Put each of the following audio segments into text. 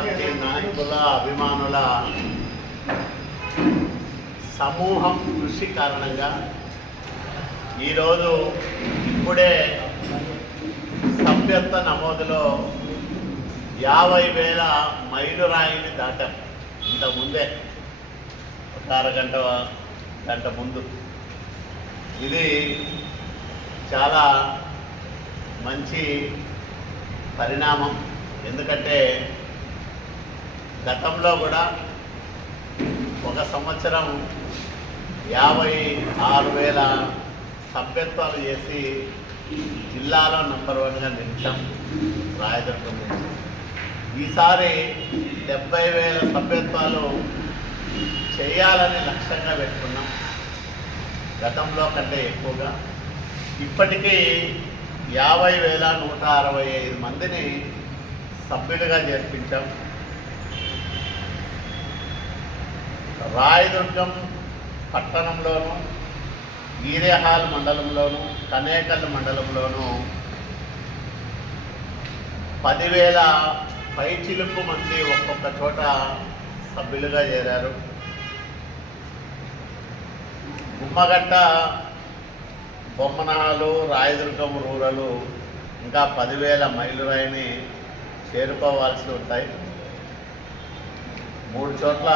Party నాయకుల అభిమానుల సమూహం కృషి కారణంగా ఈరోజు ఇప్పుడే సభ్యత్వ నమోదులో 50,000 మైలురాయిని దాటాం. ఇంతకుముందే ఒక గంట ముందు. ఇది చాలా మంచి పరిణామం. ఎందుకంటే గతంలో కూడా ఒక సంవత్సరం 56,000 సభ్యత్వాలు చేసి జిల్లాలో నంబర్ 1గా నిలిచాం రాయదుర్గం నుంచి. ఈసారి 70,000 సభ్యత్వాలు చేయాలని లక్ష్యంగా పెట్టుకున్నాం. గతంలో కంటే ఎక్కువగా ఇప్పటికీ 50,165 మందిని సభ్యులుగా చేర్పించాం. రాయదుర్గం పట్టణంలోనూ, ఈరేహాల్ మండలంలోనూ, కనేకల్ మండలంలోనూ 10,000 పైచిలుకు మంది ఒక్కొక్క చోట సభ్యులుగా చేరారు. గుమ్మగట్ట, బొమ్మనహాలు, రాయదుర్గం రూరలు ఇంకా 10,000 మైలురాయిని చేరుకోవాల్సి ఉంటాయి. 3 చోట్ల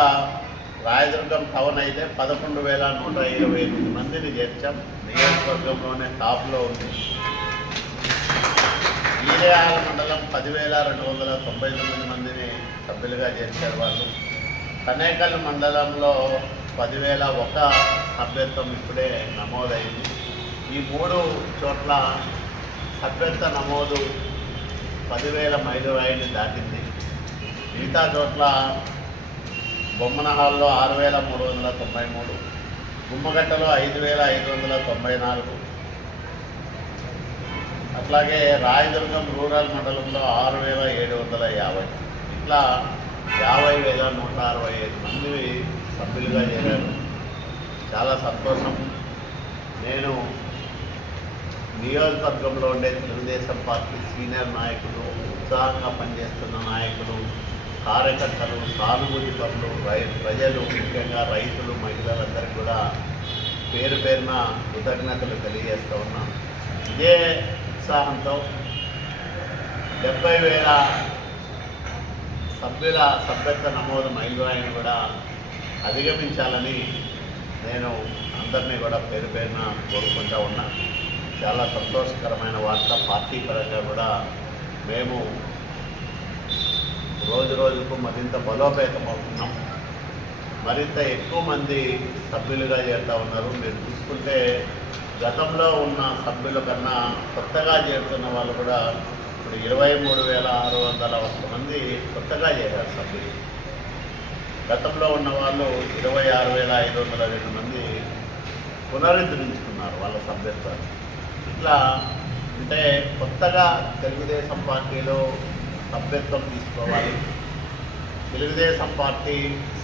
రాయదుర్గం టౌన్ అయితే 11,128 మందిని చేర్చాం. నియోజకవర్గంలోనే టాప్లో ఉంది. ఈరేహాల మండలం 10,299 మందిని సభ్యులుగా చేర్చారు వాళ్ళు. కనేకల్ మండలంలో 10,001 సభ్యత్వం ఇప్పుడే నమోదైంది. ఈ 3 చోట్ల సభ్యత్వ నమోదు 10,000 మైలురాయిని దాటింది. మిగతా చోట్ల బొమ్మనహాల్లో 6,393, గుమ్మగట్టలో 5,594, అట్లాగే రాయదుర్గం రూరల్ మండలంలో 6,750. ఇట్లా 50,165 మంది సభ్యులుగా చేరారు. చాలా సంతోషం. నేను నియోజకవర్గంలో ఉండే తెలుగుదేశం పార్టీ సీనియర్ నాయకులు, ఉత్సాహంగా పనిచేస్తున్న నాయకులు, కార్యకర్తలు, సానుభూతి పరులు, ప్రజలు, ముఖ్యంగా రైతులు, మహిళలందరికీ కూడా పేరు పేరున కృతజ్ఞతలు తెలియజేస్తూ ఉన్నాం. ఇదే ఉత్సాహంతో 70,000 సభ్యుల సభ్యత్వ నమోదు మైలురాయిని కూడా అధిగమించాలని నేను అందరినీ కూడా పేరు పేరున కోరుకుంటూ ఉన్నా. చాలా సంతోషకరమైన వార్త. పార్టీ పరంగా కూడా మేము రోజు రోజుకు మరింత బలోపేతం అవుతున్నాం. మరింత ఎక్కువ మంది సభ్యులుగా చేరుతూ ఉన్నారు. మీరు చూసుకుంటే గతంలో ఉన్న సభ్యుల కన్నా కొత్తగా చేరుతున్న వాళ్ళు కూడా ఇప్పుడు 23,601 మంది కొత్తగా చేరారు సభ్యులు. గతంలో ఉన్న వాళ్ళు 26,502 మంది పునరుద్ధరించుకున్నారు వాళ్ళ సభ్యత్వాన్ని. ఇట్లా అంటే కొత్తగా తెలుగుదేశం పార్టీలో సభ్యత్వం తీసుకోవాలి. తెలుగుదేశం పార్టీ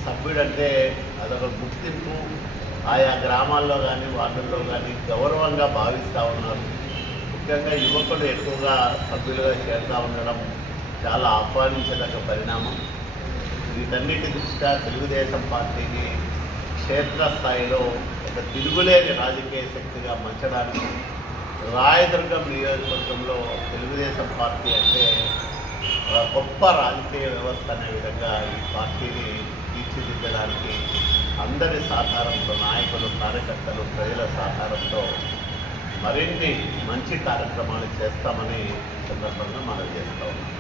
సభ్యుడంటే అదొక గుర్తింపు. ఆయా గ్రామాల్లో కానీ వార్డుల్లో కానీ గౌరవంగా భావిస్తూ ఉన్నారు. ముఖ్యంగా యువకులు ఎక్కువగా సభ్యులుగా చేరుతూ ఉండడం చాలా ఆహ్వానించదగ్గ పరిణామం. వీటన్నిటి దృష్ట్యా తెలుగుదేశం పార్టీని క్షేత్రస్థాయిలో ఒక తిరుగులేని రాజకీయ శక్తిగా మార్చడానికి రాయదుర్గం నియోజకవర్గంలో తెలుగుదేశం పార్టీ అంటే గొప్ప రాజకీయ వ్యవస్థ అనే విధంగా ఈ పార్టీని తీర్చిదిద్దడానికి అందరి సహకారంతో, నాయకులు, కార్యకర్తలు, ప్రజల సహకారంతో మరిన్ని మంచి కార్యక్రమాలు చేస్తామని సందర్భంగా మనం చేస్తూ ఉన్నాం.